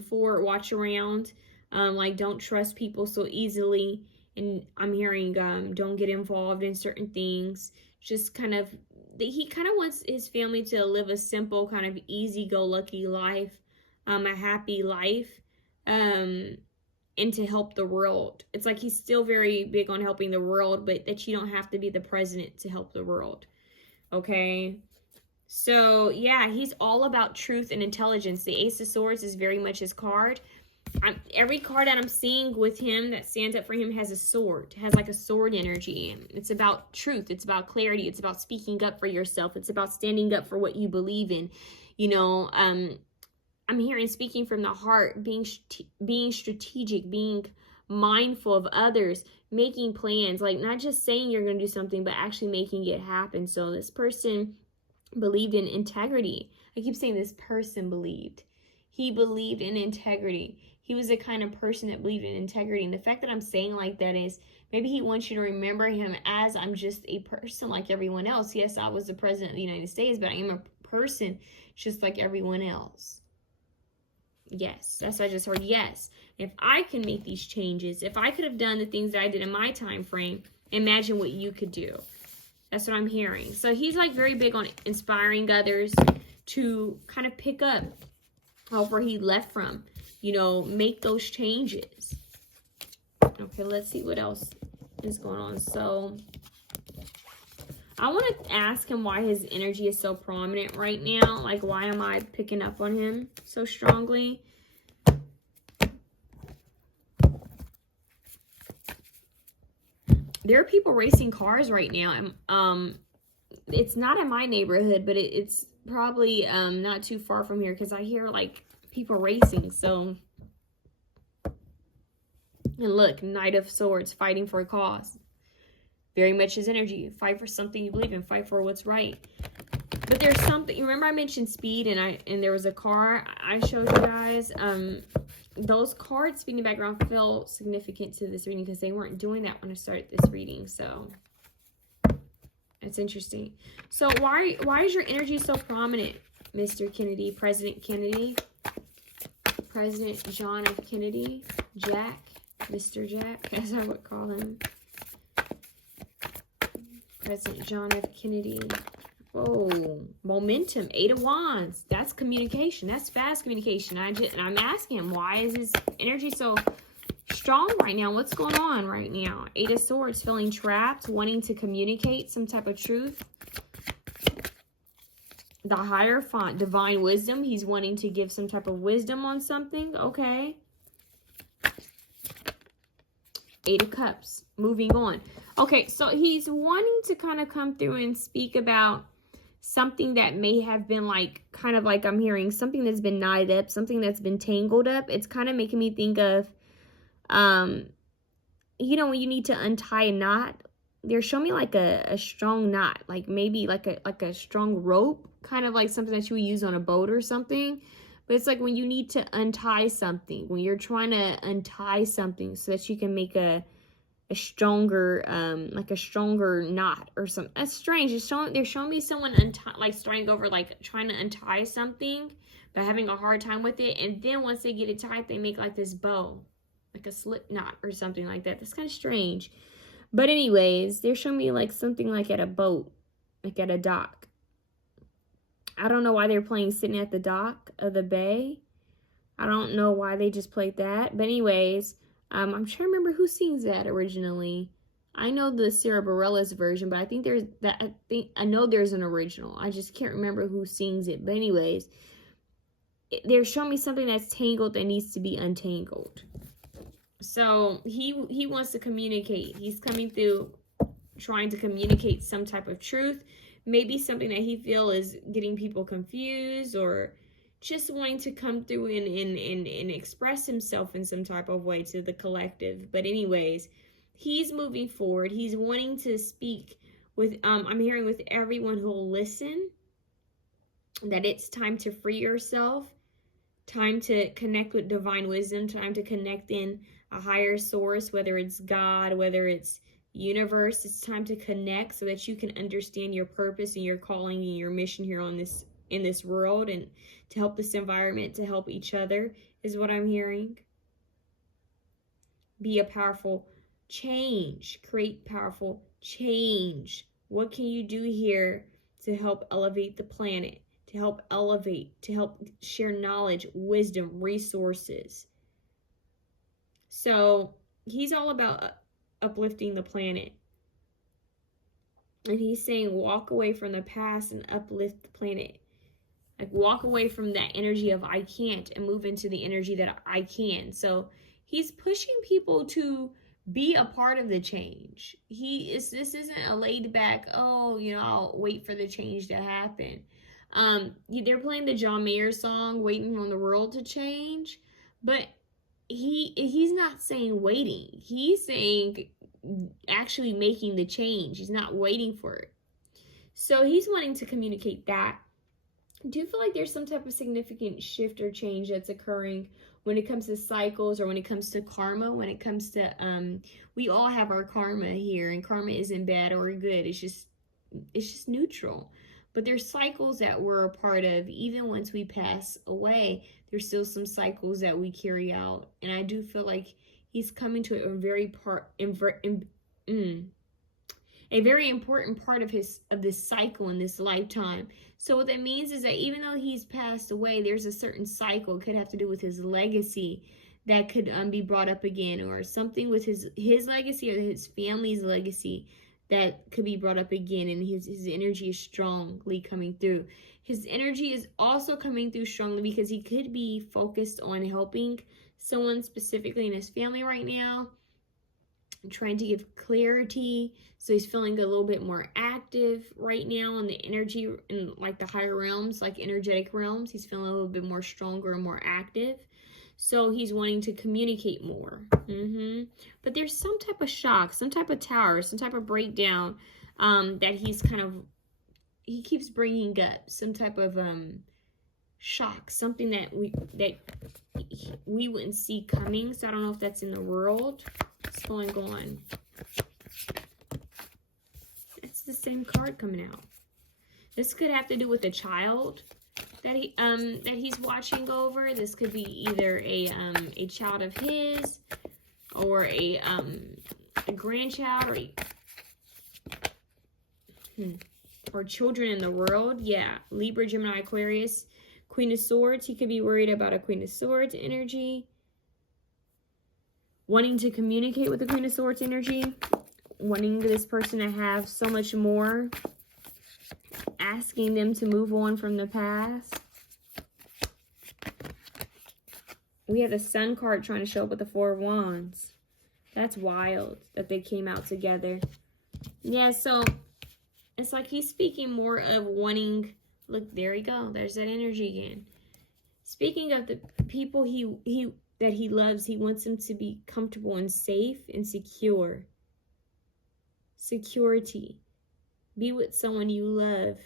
watch around. Like, don't trust people so easily. And I'm hearing don't get involved in certain things. Just kind of, he kind of wants his family to live a simple, kind of easy-go-lucky life, a happy life, and to help the world. It's like he's still very big on helping the world, but that you don't have to be the president to help the world. Okay? So, yeah, he's all about truth and intelligence. The Ace of Swords is very much his card. Every card that I'm seeing with him that stands up for him has a sword. Has like a sword energy. It's about truth. It's about clarity. It's about speaking up for yourself. It's about standing up for what you believe in. You know, I'm hearing speaking from the heart, being strategic, being mindful of others, making plans, like not just saying you're going to do something, but actually making it happen. So this person believed in integrity. I keep saying this person believed. He believed in integrity. He was the kind of person that believed in integrity. And the fact that I'm saying like that is maybe he wants you to remember him as, I'm just a person like everyone else. Yes, I was the president of the United States, but I am a person just like everyone else. Yes, that's what I just heard. Yes, if I can make these changes, if I could have done the things that I did in my time frame, imagine what you could do. That's what I'm hearing. So he's like very big on inspiring others to kind of pick up where he left from, you know, make those changes. Okay, let's see what else is going on. So I want to ask him why his energy is so prominent right now. Like, why am I picking up on him so strongly? There are people racing cars right now. It's not in my neighborhood, but it's probably not too far from here, because I hear like people racing. So, and look, Knight of Swords, fighting for a cause. Very much his energy. Fight for something you believe in. Fight for what's right. But there's something. Remember I mentioned speed, and there was a car I showed you guys. Those cards, speaking in the background, feel significant to this reading because they weren't doing that when I started this reading. So it's interesting. So why is your energy so prominent, Mr. Kennedy, President Kennedy, President John F. Kennedy, Jack, Mr. Jack, as I would call him. President John F. Kennedy. Whoa, momentum, 8 of Wands. That's communication. That's fast communication. I'm asking him, why is his energy so strong right now? What's going on right now? 8 of Swords, feeling trapped, wanting to communicate some type of truth. The Hierophant, divine wisdom. He's wanting to give some type of wisdom on something. Okay. 8 of Cups, moving on. Okay, so he's wanting to kind of come through and speak about something that may have been like, kind of like I'm hearing, something that's been knotted up, something that's been tangled up. It's kind of making me think of, you know, when you need to untie a knot, they're showing me like a strong knot, like maybe like a strong rope, kind of like something that you would use on a boat or something. But it's like when you need to untie something, when you're trying to untie something so that you can make a stronger, like a stronger knot or something. That's strange. They're showing me someone like starting over, like trying to untie something, but having a hard time with it. And then once they get it tight, they make like this bow. like a slip knot or something like that. That's kind of strange. But anyways, they're showing me like something like at a boat, like at a dock. I don't know why they're playing sitting at the dock of the bay. I don't know why they just played that. But anyways, I'm trying to remember who sings that originally. I know the Sarah Bareilles version, but I think I know there's an original. I just can't remember who sings it. But anyways, they're showing me something that's tangled that needs to be untangled. So he wants to communicate. He's coming through trying to communicate some type of truth. Maybe something that he feels is getting people confused, or just wanting to come through and express himself in some type of way to the collective. But anyways, he's moving forward. He's wanting to speak with, I'm hearing with everyone who will listen, that it's time to free yourself, time to connect with divine wisdom, time to connect in a higher source, whether it's God, whether it's universe. It's time to connect so that you can understand your purpose and your calling and your mission here on this in this world, and to help this environment, to help each other, is what I'm hearing. Be a powerful change. Create powerful change. What can you do here to help elevate the planet, to help elevate, to help share knowledge, wisdom, resources? So he's all about uplifting the planet. And he's saying walk away from the past and uplift the planet. Like walk away from that energy of I can't and move into the energy that I can. So he's pushing people to be a part of the change. This isn't a laid back, oh, I'll wait for the change to happen. They're playing the John Mayer song, Waiting on the World to Change, but he's not saying waiting. He's saying actually making the change. He's not waiting for it. So he's wanting to communicate that. Do you feel like there's some type of significant shift or change that's occurring when it comes to cycles, or when it comes to karma, when it comes to, we all have our karma here, and karma isn't bad or good. It's just neutral. But there's cycles that we're a part of. Even once we pass away, there's still some cycles that we carry out. And I do feel like he's coming to a very important part of this cycle in this lifetime. So what that means is that even though he's passed away, there's a certain cycle. It could have to do with his legacy that could be brought up again, or something with his legacy or his family's legacy that could be brought up again, and his energy is strongly coming through. His energy is also coming through strongly because he could be focused on helping someone specifically in his family right now, trying to give clarity. So he's feeling a little bit more active right now in the energy, in like the higher realms, like energetic realms. He's feeling a little bit more stronger and more active. So he's wanting to communicate more. But there's some type of shock, some type of tower, some type of breakdown that he keeps bringing up. Some type of shock, something that we wouldn't see coming. So I don't know if that's in the world. What's going on? It's the same card coming out. This could have to do with a child that he's watching over. This could be either a child of his, or a grandchild, or children in the world. Yeah, Libra, Gemini, Aquarius, Queen of Swords. He could be worried about a Queen of Swords energy, wanting to communicate with the Queen of Swords energy, wanting this person to have so much more, asking them to move on from the past. We have the Sun card trying to show up with the Four of Wands. That's wild that they came out together. Yeah, so it's like he's speaking more of wanting, look, there we go. There's that energy again. Speaking of the people that he loves, he wants them to be comfortable and safe and secure. Security. Be with someone you love.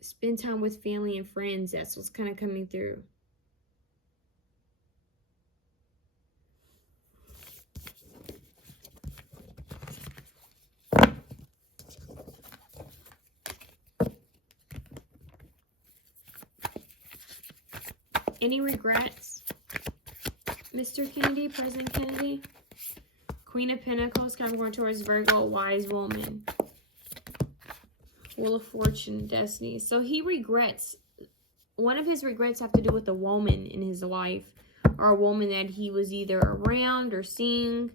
Spend time with family and friends. That's what's kind of coming through. Any regrets? Mr. Kennedy, President Kennedy. Queen of Pentacles, Capricorn, Taurus, Virgo, wise woman. Wheel of Fortune, Destiny. So he regrets. One of his regrets have to do with a woman in his life, or a woman that he was either around or seeing.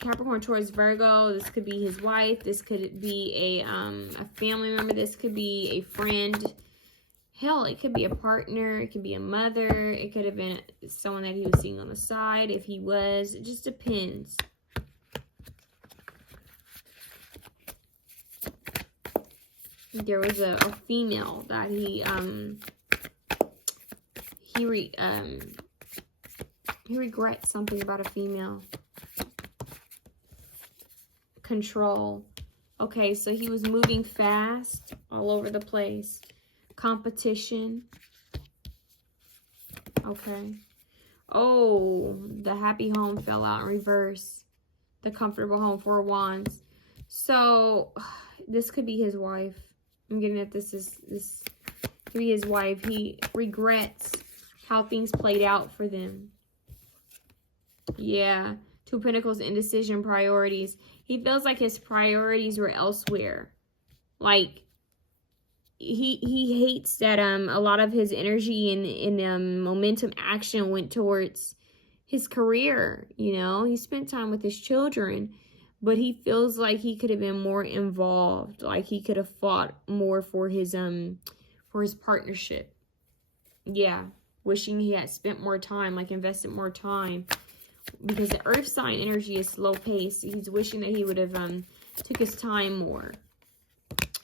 Capricorn, Taurus, Virgo. This could be his wife. This could be a family member. This could be a friend. Hell, it could be a partner. It could be a mother. It could have been someone that he was seeing on the side. If he was, it just depends. There was a female that he regrets something about a female. Control. Okay, so he was moving fast all over the place. Competition. Okay. Oh, the happy home fell out in reverse. The comfortable home, 4 of Wands. So this could be his wife. I'm getting at this could be his wife. He regrets how things played out for them. Yeah. 2 of Pentacles, indecision, priorities. He feels like his priorities were elsewhere. Like, he hates that a lot of his energy and momentum action went towards his career. You know, he spent time with his children, but he feels like he could have been more involved. Like he could have fought more for his partnership. Yeah, wishing he had spent more time, like invested more time. Because the earth sign energy is slow paced. He's wishing that he would have took his time more.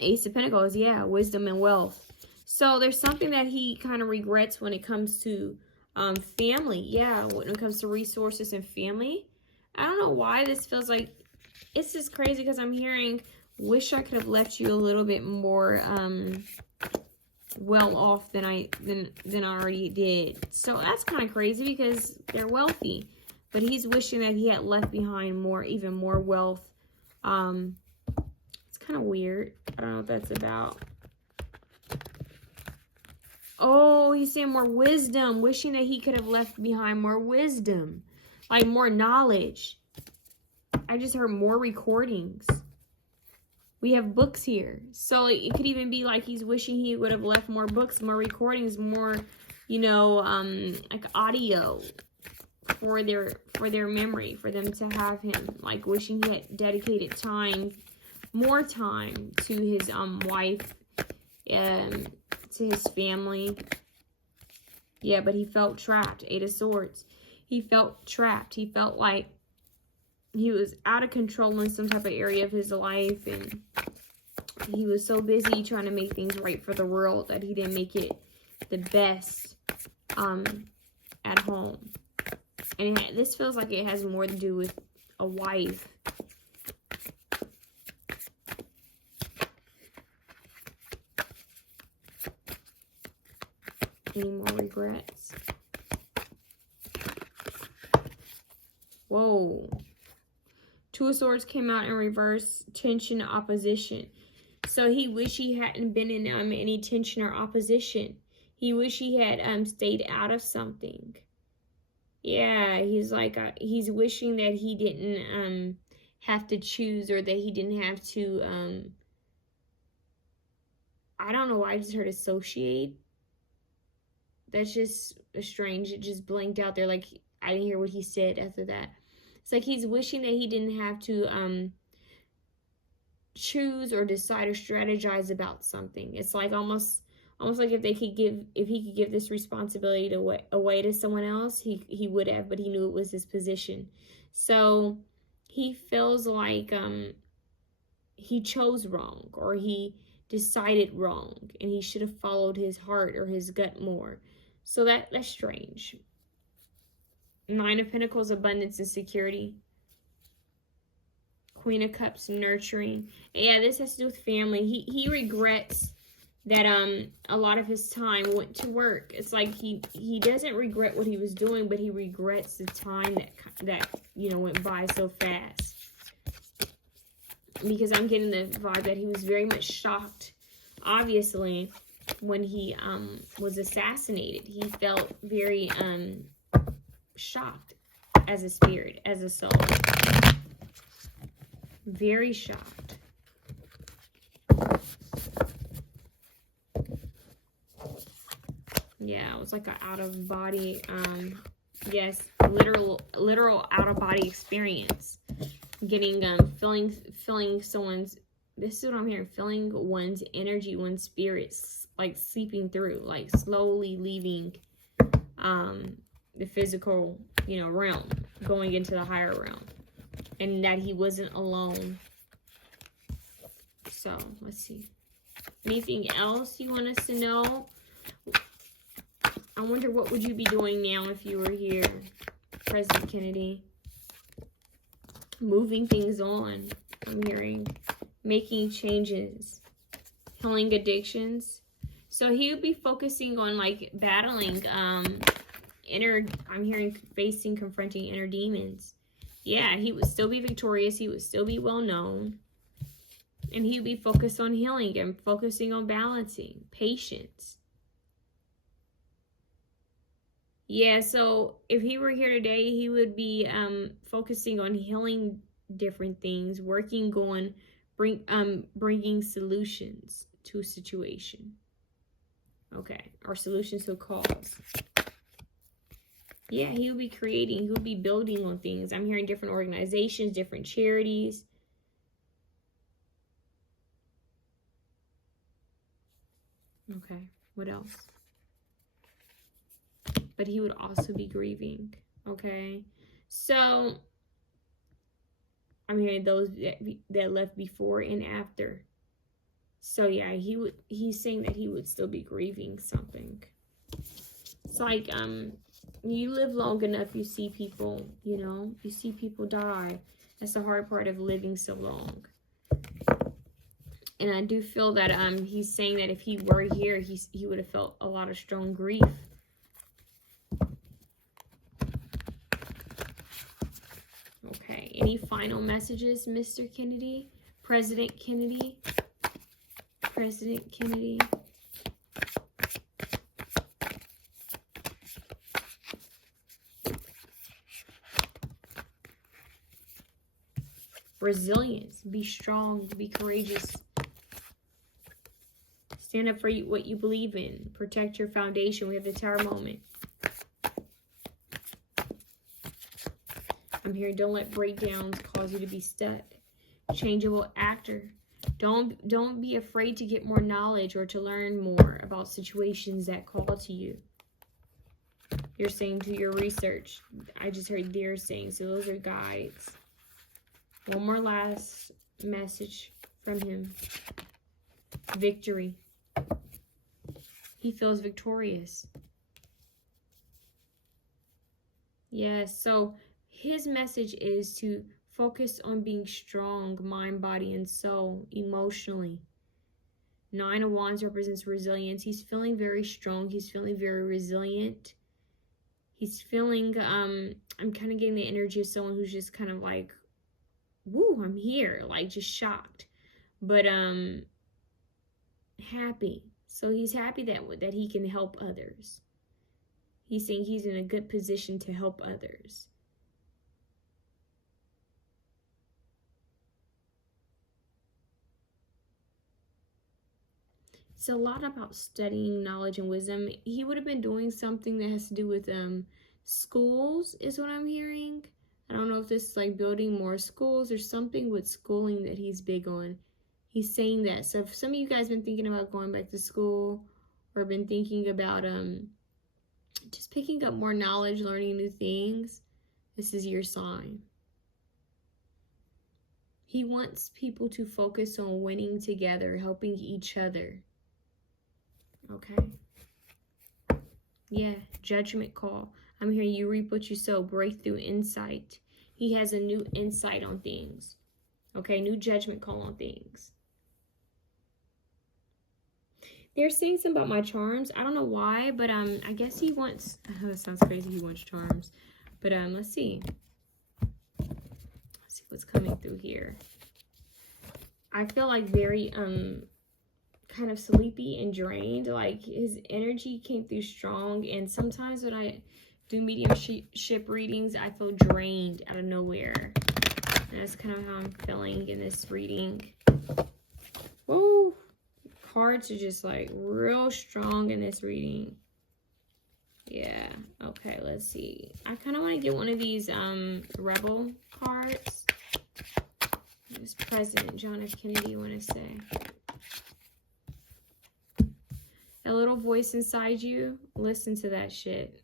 Ace of Pentacles, yeah, wisdom and wealth. So there's something that he kind of regrets when it comes to family. Yeah, when it comes to resources and family. I don't know why this feels like, it's just crazy because I'm hearing, wish I could have left you a little bit more well off than I already did. So that's kind of crazy because they're wealthy. But he's wishing that he had left behind more, even more wealth. It's kind of weird. I don't know what that's about. Oh, he's saying more wisdom. Wishing that he could have left behind more wisdom. Like more knowledge. I just heard more recordings. We have books here. So it could even be like he's wishing he would have left more books, more recordings, more, you know, like audio. For their memory, for them to have him, like wishing he had dedicated time, more time to his wife, to his family. Yeah, but he felt trapped. 8 of Swords. He felt trapped. He felt like he was out of control in some type of area of his life, and he was so busy trying to make things right for the world that he didn't make it the best at home. And this feels like it has more to do with a wife. Any more regrets? Whoa. 2 of Swords came out in reverse. Tension, opposition. So he wished he hadn't been in any tension or opposition. He wished he had stayed out of something. Yeah, he's like, he's wishing that he didn't have to choose, or that he didn't have to, I don't know why I just heard associate. That's just strange. It just blanked out there, like I didn't hear what he said after that. It's like he's wishing that he didn't have to choose or decide or strategize about something. It's like almost like if he could give this responsibility away to someone else, he would have, but he knew it was his position. So he feels like he chose wrong, or he decided wrong, and he should have followed his heart or his gut more. So that's strange. 9 of Pentacles, abundance and security. Queen of Cups, nurturing. Yeah, this has to do with family. He regrets that a lot of his time went to work. It's like he doesn't regret what he was doing, but he regrets the time that you know went by so fast. Because I'm getting the vibe that he was very much shocked, obviously, when he was assassinated. He felt very shocked as a spirit, as a soul. Very shocked. Yeah, it was like an out-of-body, yes, literal out-of-body experience. Getting, feeling someone's, this is what I'm hearing, feeling one's energy, one's spirits, like seeping through, like slowly leaving, the physical, you know, realm, going into the higher realm. And that he wasn't alone. So, let's see. Anything else you want us to know? I wonder what would you be doing now if you were here, President Kennedy? Moving things on, I'm hearing. Making changes. Healing addictions. So he would be focusing on like battling I'm hearing facing, confronting inner demons. Yeah, he would still be victorious. He would still be well known. And he would be focused on healing and focusing on balancing, patience. Yeah, so if he were here today, he would be focusing on healing different things, working on bringing solutions to a situation. Okay, or solutions to a cause. Yeah, he will be creating, he will be building on things. I'm hearing different organizations, different charities. Okay, what else? But he would also be grieving. Okay, so I'm hearing those that left before and after. So yeah, he's saying that he would still be grieving something. It's like you live long enough, you see people, you know, you see people die. That's the hard part of living so long. And I do feel that he's saying that if he were here, he would have felt a lot of strong grief. Okay, any final messages, Mr. Kennedy? President Kennedy? President Kennedy? Resilience. Be strong. Be courageous. Stand up for what you believe in. Protect your foundation. We have the Tower moment. I'm hearing don't let breakdowns cause you to be stuck. Changeable actor. Don't be afraid to get more knowledge or to learn more about situations that call to you. You're saying do your research. I just heard they're saying, so those are guides. One more last message from him. Victory. He feels victorious. Yes, so his message is to focus on being strong, mind, body, and soul, emotionally. 9 of Wands represents resilience. He's feeling very strong. He's feeling very resilient. He's feeling, I'm kind of getting the energy of someone who's just kind of like, woo, I'm here, like just shocked, but happy. So he's happy that he can help others. He's saying he's in a good position to help others. It's a lot about studying knowledge and wisdom. He would have been doing something that has to do with schools, is what I'm hearing. I don't know if this is like building more schools or something with schooling that he's big on. He's saying that. So if some of you guys been thinking about going back to school or been thinking about just picking up more knowledge, learning new things, this is your sign. He wants people to focus on winning together, helping each other. Okay. Yeah, judgment call. I'm hearing you reap what you sow, breakthrough insight. He has a new insight on things. Okay, new judgment call on things. They're saying something about my charms. I don't know why, but I guess he wants, that sounds crazy, he wants charms. But let's see. Let's see what's coming through here. I feel like very kind kind of sleepy and drained. Like his energy came through strong, and sometimes when I do mediumship readings, I feel drained out of nowhere. And that's kind of how I'm feeling in this reading. Whoa, cards are just like real strong in this reading. Yeah, okay, let's see. I kind of want to get one of these rebel cards. What does President John F. Kennedy want to say? That little voice inside you, listen to that shit.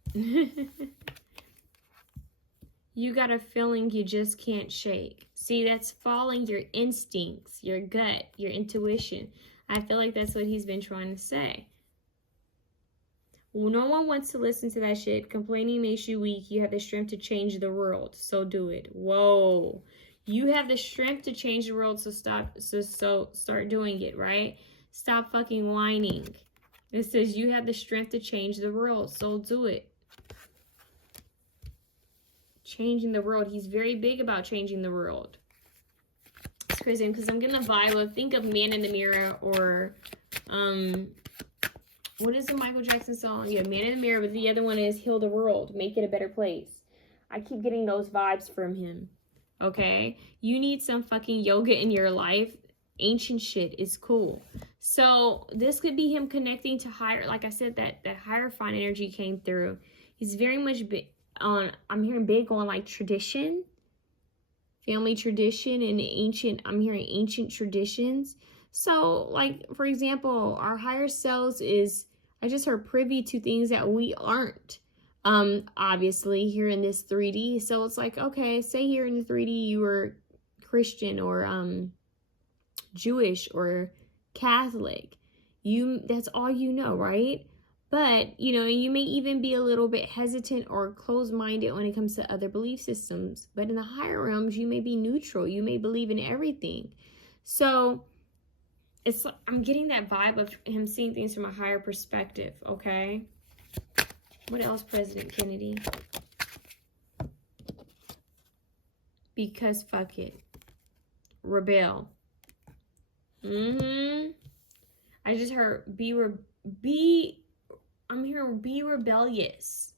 You got a feeling you just can't shake. See, that's following your instincts, your gut, your intuition. I feel like that's what he's been trying to say. Well, no one wants to listen to that shit. Complaining makes you weak. You have the strength to change the world, so do it. Whoa. You have the strength to change the world, so start doing it, right? Stop fucking whining. It says you have the strength to change the world, so do it. Changing the world. He's very big about changing the world. It's crazy because I'm getting a vibe of, think of Man in the Mirror or, what is the Michael Jackson song? Yeah, Man in the Mirror, but the other one is Heal the World, Make It a Better Place. I keep getting those vibes from him, okay? You need some fucking yoga in your life. Ancient shit is cool. So this could be him connecting to higher, like I said, that higher fine energy came through. He's very much big on, I'm hearing big on like tradition, family tradition, and ancient, I'm hearing ancient traditions. So like, for example, our higher selves is, I just heard, privy to things that we aren't, obviously here in this 3D. So it's like, okay, say here in the 3D you were Christian or Jewish or Catholic. That's all you know, right? But, you know, you may even be a little bit hesitant or closed-minded when it comes to other belief systems. But in the higher realms, you may be neutral. You may believe in everything. So I'm getting that vibe of him seeing things from a higher perspective, okay? What else, President Kennedy? Because fuck it. Rebel. I just heard I'm hearing be rebellious.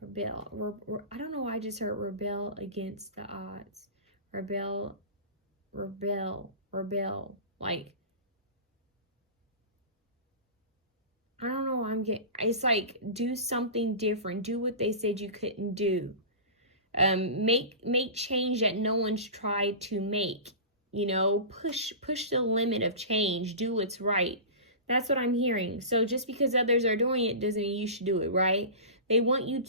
Rebel. I don't know why I just heard rebel against the odds. Rebel. Like, I don't know why I'm getting, it's like, do something different. Do what they said you couldn't do. Make change that no one's tried to make. You know, push the limit of change. Do what's right. That's what I'm hearing. So just because others are doing it doesn't mean you should do it, right? They want you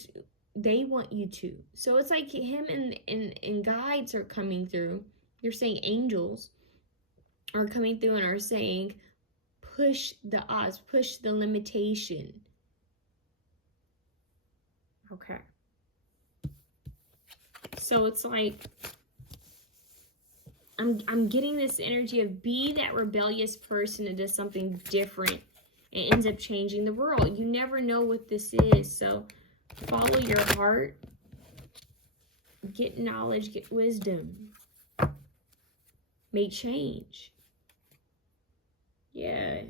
to. So it's like him and guides are coming through. You're saying angels are coming through and are saying, push the odds, push the limitation. Okay. So it's like, I'm getting this energy of be that rebellious person that does something different and ends up changing the world. You never know what this is. So follow your heart. Get knowledge, get wisdom. Make change. Yeah.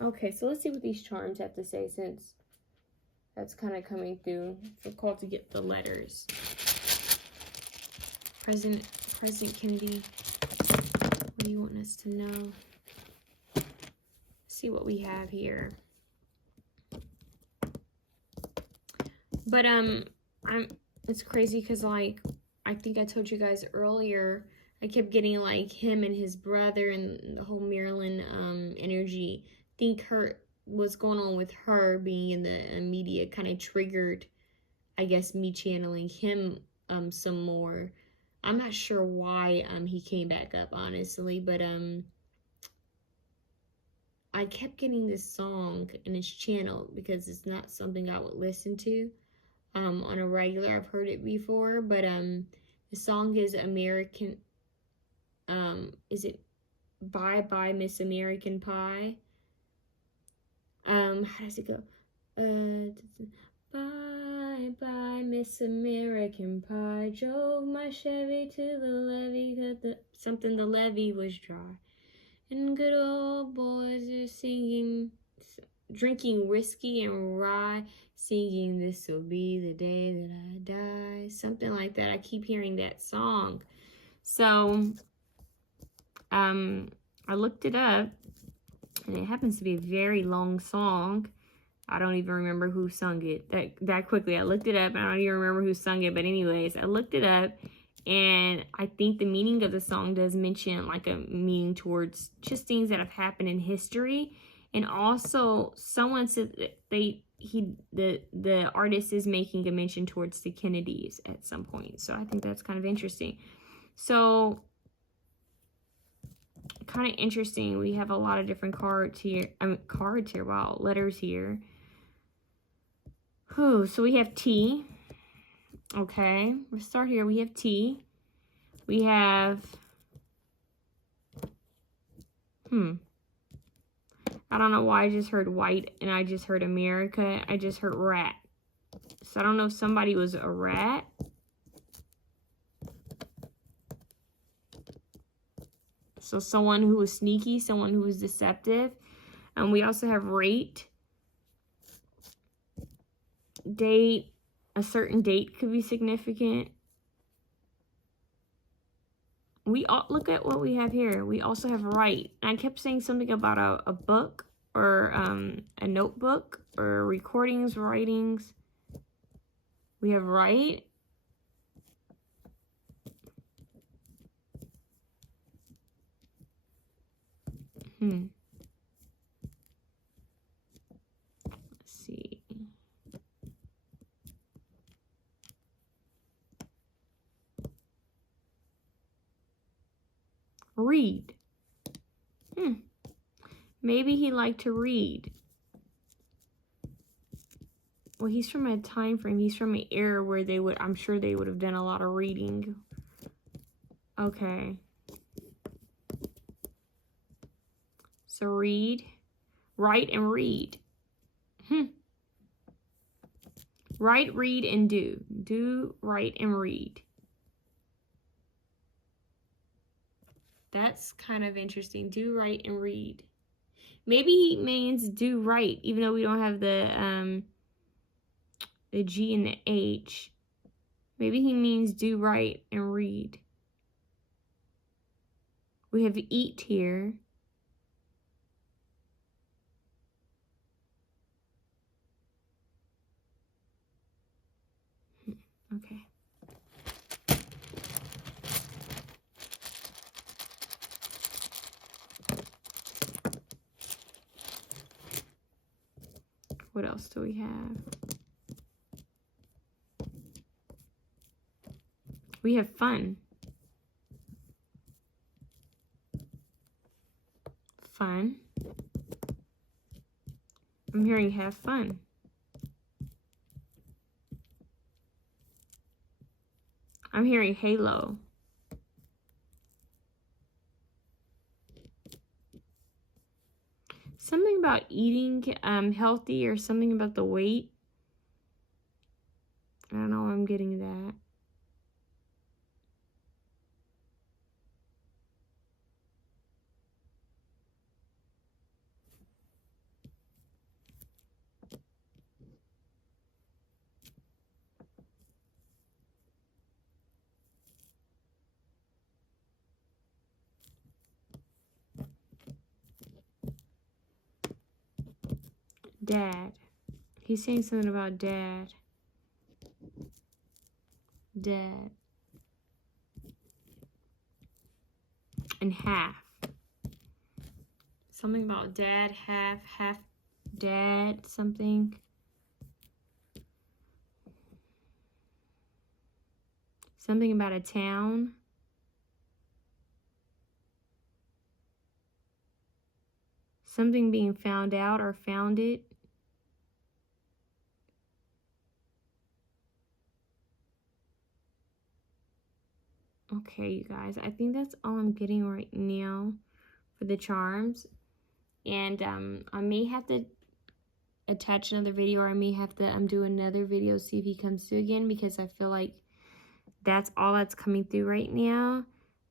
Okay, so let's see what these charms have to say, since that's kind of coming through. It's called to get the letters. President Kennedy, what do you want us to know? Let's see what we have here. But it's crazy because, like, I think I told you guys earlier, I kept getting like him and his brother and the whole Marilyn energy. I think what's going on with her being in the media kind of triggered, I guess, me channeling him some more. I'm not sure why he came back up, honestly, but I kept getting this song and it's channeled because it's not something I would listen to on a regular. I've heard it before, but the song is American. Is it Bye Bye Miss American Pie? How does it go? Bye bye Miss American Pie, drove my Chevy to the levee, the levee was dry, And good old boys are singing, drinking whiskey and rye, singing, "This will be the day that I die." Something like that. I keep hearing that song. So, I looked it up, and it happens to be a very long song. I don't even remember who sung it that quickly. I looked it up, and I don't even remember who sung it. But anyways, I looked it up, and I think the meaning of the song does mention like a meaning towards just things that have happened in history. And also, someone said that the artist is making a mention towards the Kennedys at some point. So I think that's kind of interesting. So, kind of interesting. We have a lot of different cards here. Wow, letters here. Whew, so we have T. Okay, let's start here. We have T. We have, I don't know why I just heard white and I just heard America. I just heard rat. So I don't know if somebody was a rat. So someone who was sneaky, someone who was deceptive. And we also have rate. Date. A certain date could be significant. We all look at what we have here. We also have write. And I kept saying something about a book or a notebook or recordings, writings. We have write. Let's see. Read. Maybe he liked to read. Well, he's from a time frame. He's from an era where they would, I'm sure they would have done a lot of reading. Okay. So read, write, and read. Write, read, and do. Do, write, and read. That's kind of interesting. Do, write, and read. Maybe he means do right, even though we don't have the G and the H. Maybe he means do right and read. We have eat here. Okay. What else do we have? We have fun. Fun. I'm hearing have fun. I'm hearing halo. Something about eating healthy or something about the weight. I don't know, I'm getting that. Dad. He's saying something about dad. Dad. And half. Something about dad, half dad, something. Something about a town. Something being found out or founded. Okay, you guys, I think that's all I'm getting right now for the charms. And I may have to attach another video, or I may have to do another video, see if he comes through again, because I feel like that's all that's coming through right now.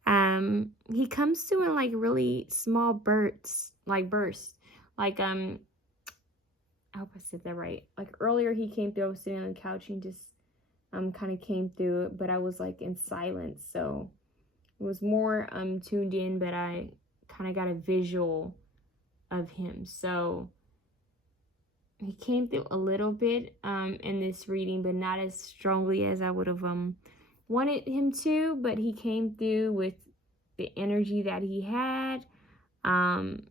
He comes through in like really small bursts. Like, I hope I said that right. Like earlier he came through, I was sitting on the couch and just kind of came through, but I was like in silence. So it was more tuned in, but I kind of got a visual of him. So he came through a little bit in this reading, but not as strongly as I would have wanted him to, but he came through with the energy that he had, and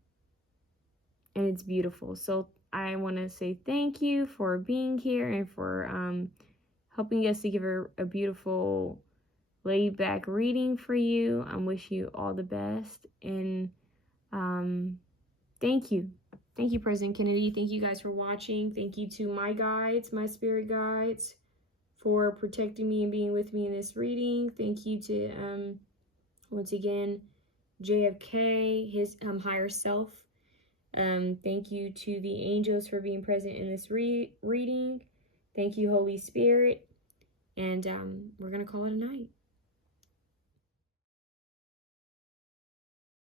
it's beautiful. So I want to say thank you for being here and for helping us to give a beautiful laid back reading for you. I wish you all the best, and thank you. Thank you, President Kennedy. Thank you guys for watching. Thank you to my guides, my spirit guides, for protecting me and being with me in this reading. Thank you to, once again, JFK, his higher self. Thank you to the angels for being present in this reading. Thank you, Holy Spirit. And we're going to call it a night.